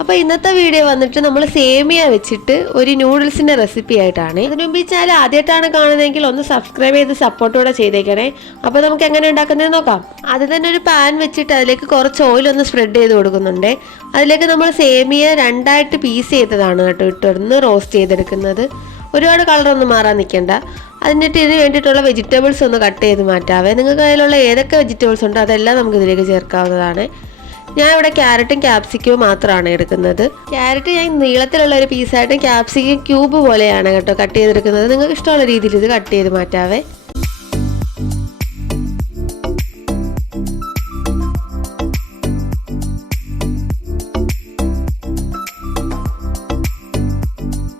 അപ്പോൾ ഇന്നത്തെ വീഡിയോ വന്നിട്ട് നമ്മൾ സേമിയ വെച്ചിട്ട് ഒരു നൂഡിൽസിൻ്റെ റെസിപ്പി ആയിട്ടാണ്. അതിന് മുമ്പ് ഈ ചാനൽ ആദ്യമായിട്ടാണ് കാണുന്നതെങ്കിൽ ഒന്ന് സബ്സ്ക്രൈബ് ചെയ്ത് സപ്പോർട്ടോടെ ചെയ്തേക്കണേ. അപ്പോൾ നമുക്ക് എങ്ങനെ ഉണ്ടാക്കുന്നത് നോക്കാം. ആദ്യം തന്നെ ഒരു പാൻ വെച്ചിട്ട് അതിലേക്ക് കുറച്ച് ഓയിൽ ഒന്ന് സ്പ്രെഡ് ചെയ്ത് കൊടുക്കുന്നുണ്ട്. അതിലേക്ക് നമ്മൾ സേമിയ രണ്ടായിട്ട് പീസ് ചെയ്തതാണ് കേട്ടോ ഇട്ടൊന്ന് റോസ്റ്റ് ചെയ്തെടുക്കുന്നത്. ഒരുപാട് കളറൊന്നും മാറാൻ നിൽക്കണ്ട. എന്നിട്ട് ഇതിന് വേണ്ടിയിട്ടുള്ള വെജിറ്റബിൾസ് ഒന്ന് കട്ട് ചെയ്ത് മാറ്റാവേ. നിങ്ങൾക്ക് അതിലുള്ള ഏതൊക്കെ വെജിറ്റബിൾസ് ഉണ്ടോ അതെല്ലാം നമുക്ക് ഇതിലേക്ക് ചേർക്കാവുന്നതാണ്. ഞാൻ ഇവിടെ ക്യാരറ്റും ക്യാപ്സിക്കവും മാത്രമാണ് എടുക്കുന്നത്. ക്യാരറ്റ് ഞാൻ നീളത്തിലുള്ള ഒരു പീസായിട്ടും ക്യാപ്സിക്കം ക്യൂബ് പോലെയാണ് കേട്ടോ കട്ട് ചെയ്തെടുക്കുന്നത്. നിങ്ങൾക്ക് ഇഷ്ടമുള്ള രീതിയിൽ ഇത് കട്ട് ചെയ്ത് മാറ്റാവേ.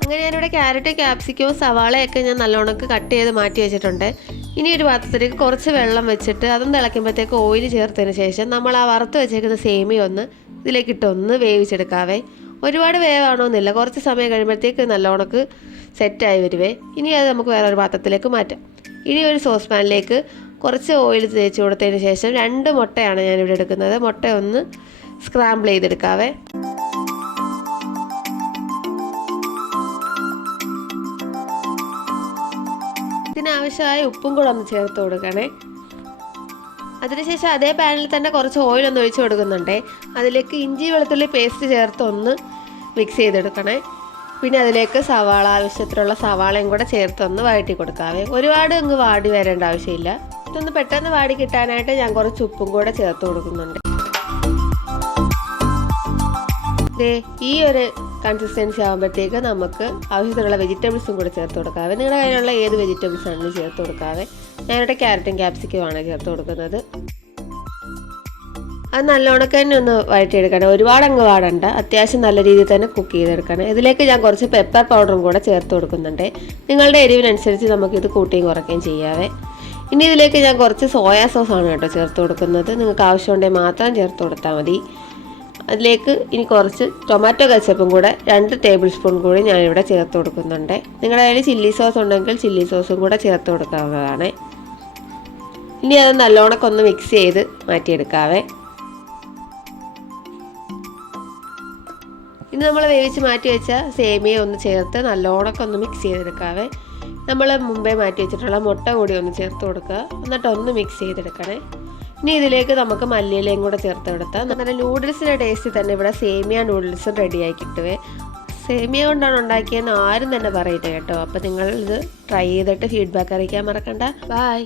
അങ്ങനെ ഞാനിവിടെ ക്യാരറ്റ് ക്യാപ്സിക്കവും സവാളയൊക്കെ ഞാൻ നല്ലോണം കട്ട് ചെയ്ത് മാറ്റി വെച്ചിട്ടുണ്ട്. ഇനി ഒരു പാത്രത്തിലേക്ക് കുറച്ച് വെള്ളം വെച്ചിട്ട് അതും തിളയ്ക്കുമ്പോഴത്തേക്ക് ഓയിൽ ചേർത്തതിന് ശേഷം നമ്മൾ ആ വറുത്ത് വെച്ചേക്കുന്ന സേമിയ ഒന്ന് ഇതിലേക്കിട്ടൊന്ന് വേവിച്ചെടുക്കാവേ. ഒരുപാട് വേവാണോന്നില്ല, കുറച്ച് സമയം കഴിയുമ്പോഴത്തേക്ക് നല്ലോണം സെറ്റായി വരുവേ. ഇനി അത് നമുക്ക് വേറൊരു പാത്രത്തിലേക്ക് മാറ്റാം. ഇനി ഒരു സോസ് പാനിലേക്ക് കുറച്ച് ഓയിൽ തേച്ച് കൊടുത്തതിന് ശേഷം 2 മുട്ടയാണ് ഞാനിവിടെ എടുക്കുന്നത്. മുട്ട ഒന്ന് സ്ക്രാമ്പിൾ ചെയ്തെടുക്കാവേ. ഇതിനാവശ്യമായ ഉപ്പും കൂടെ ഒന്ന് ചേർത്ത് കൊടുക്കണേ. അതിനുശേഷം അതേ പാനിൽ തന്നെ കുറച്ച് ഓയിലൊന്ന് ഒഴിച്ച് കൊടുക്കുന്നുണ്ടേ. അതിലേക്ക് ഇഞ്ചി വെളുത്തുള്ളി പേസ്റ്റ് ചേർത്ത് ഒന്ന് മിക്സ് ചെയ്തെടുക്കണേ. പിന്നെ അതിലേക്ക് സവാള, ആവശ്യത്തിനുള്ള സവാളയും കൂടെ ചേർത്ത് ഒന്ന് വഴറ്റി കൊടുക്കാവേ. ഒരുപാട് അങ്ങ് വാടി വരേണ്ട ആവശ്യമില്ല. ഇതൊന്ന് പെട്ടെന്ന് വാടി കിട്ടാനായിട്ട് ഞാൻ കുറച്ച് ഉപ്പും കൂടെ ചേർത്ത് കൊടുക്കുന്നുണ്ട്. ഈ ഒരു കൺസിസ്റ്റൻസി ആകുമ്പോഴത്തേക്ക് നമുക്ക് ആവശ്യത്തിനുള്ള വെജിറ്റബിൾസും കൂടെ ചേർത്ത് കൊടുക്കാവേ. നിങ്ങളുടെ കയ്യിലുള്ള ഏത് വെജിറ്റബിൾസ് ആണെങ്കിലും ചേർത്ത് കൊടുക്കാവേ. ഞാനിവിടെ ക്യാരറ്റും ക്യാപ്സിക്കുമാണ് ചേർത്ത് കൊടുക്കുന്നത്. അത് നല്ലോണം തന്നെ ഒന്ന് വഴറ്റിയെടുക്കണം. ഒരുപാട് അങ്ങ് വാടണ്ട, അത്യാവശ്യം നല്ല രീതിയിൽ തന്നെ കുക്ക് ചെയ്തെടുക്കണം. ഇതിലേക്ക് ഞാൻ കുറച്ച് പെപ്പർ പൗഡറും കൂടെ ചേർത്ത് കൊടുക്കുന്നുണ്ട്. നിങ്ങളുടെ എരിവിനനുസരിച്ച് നമുക്കിത് കൂട്ടുകയും കുറയ്ക്കുകയും ചെയ്യാവേ. ഇനി ഇതിലേക്ക് ഞാൻ കുറച്ച് സോയാ സോസാണ് കേട്ടോ ചേർത്ത് കൊടുക്കുന്നത്. നിങ്ങൾക്ക് ആവശ്യമുണ്ടെങ്കിൽ മാത്രം ചേർത്ത് കൊടുത്താൽ മതി. അതിലേക്ക് ഇനി കുറച്ച് ടൊമാറ്റോ കെച്ചപ്പും കൂടെ 2 ടേബിൾ സ്പൂൺ കൂടി ഞാനിവിടെ ചേർത്ത് കൊടുക്കുന്നുണ്ട്. നിങ്ങളുടെ കയ്യിൽ ചില്ലി സോസ് ഉണ്ടെങ്കിൽ ചില്ലി സോസും കൂടെ ചേർത്ത് കൊടുക്കാവുന്നതാണ്. ഇനി അത് നല്ലോണം ഒന്ന് മിക്സ് ചെയ്ത് മാറ്റിയെടുക്കാവേ. ഇനി നമ്മൾ വേവിച്ച് മാറ്റി വെച്ച സേമിയ ഒന്ന് ചേർത്ത് നല്ലോണം ഒന്ന് മിക്സ് ചെയ്തെടുക്കാവേ. നമ്മൾ മുമ്പേ മാറ്റി വെച്ചിട്ടുള്ള മുട്ട കൂടി ഒന്ന് ചേർത്ത് കൊടുക്കുക. എന്നിട്ട് ഒന്ന് മിക്സ് ചെയ്തെടുക്കണേ. ഇനി ഇതിലേക്ക് നമുക്ക് മല്ലിയിലയും കൂടെ ചേർത്ത് കൊടുത്താൽ നമ്മുടെ നൂഡിൽസിൻ്റെ ടേസ്റ്റ് തന്നെ ഇവിടെ സേമിയ നൂഡിൽസും റെഡിയായി കിട്ടുവേ. സേമിയ കൊണ്ടാണ് ഉണ്ടാക്കിയെന്ന് ആരും തന്നെ പറയില്ല കേട്ടോ. അപ്പോൾ നിങ്ങൾ ഇത് ട്രൈ ചെയ്തിട്ട് ഫീഡ്ബാക്ക് അറിയിക്കാൻ മറക്കണ്ട. ബൈ.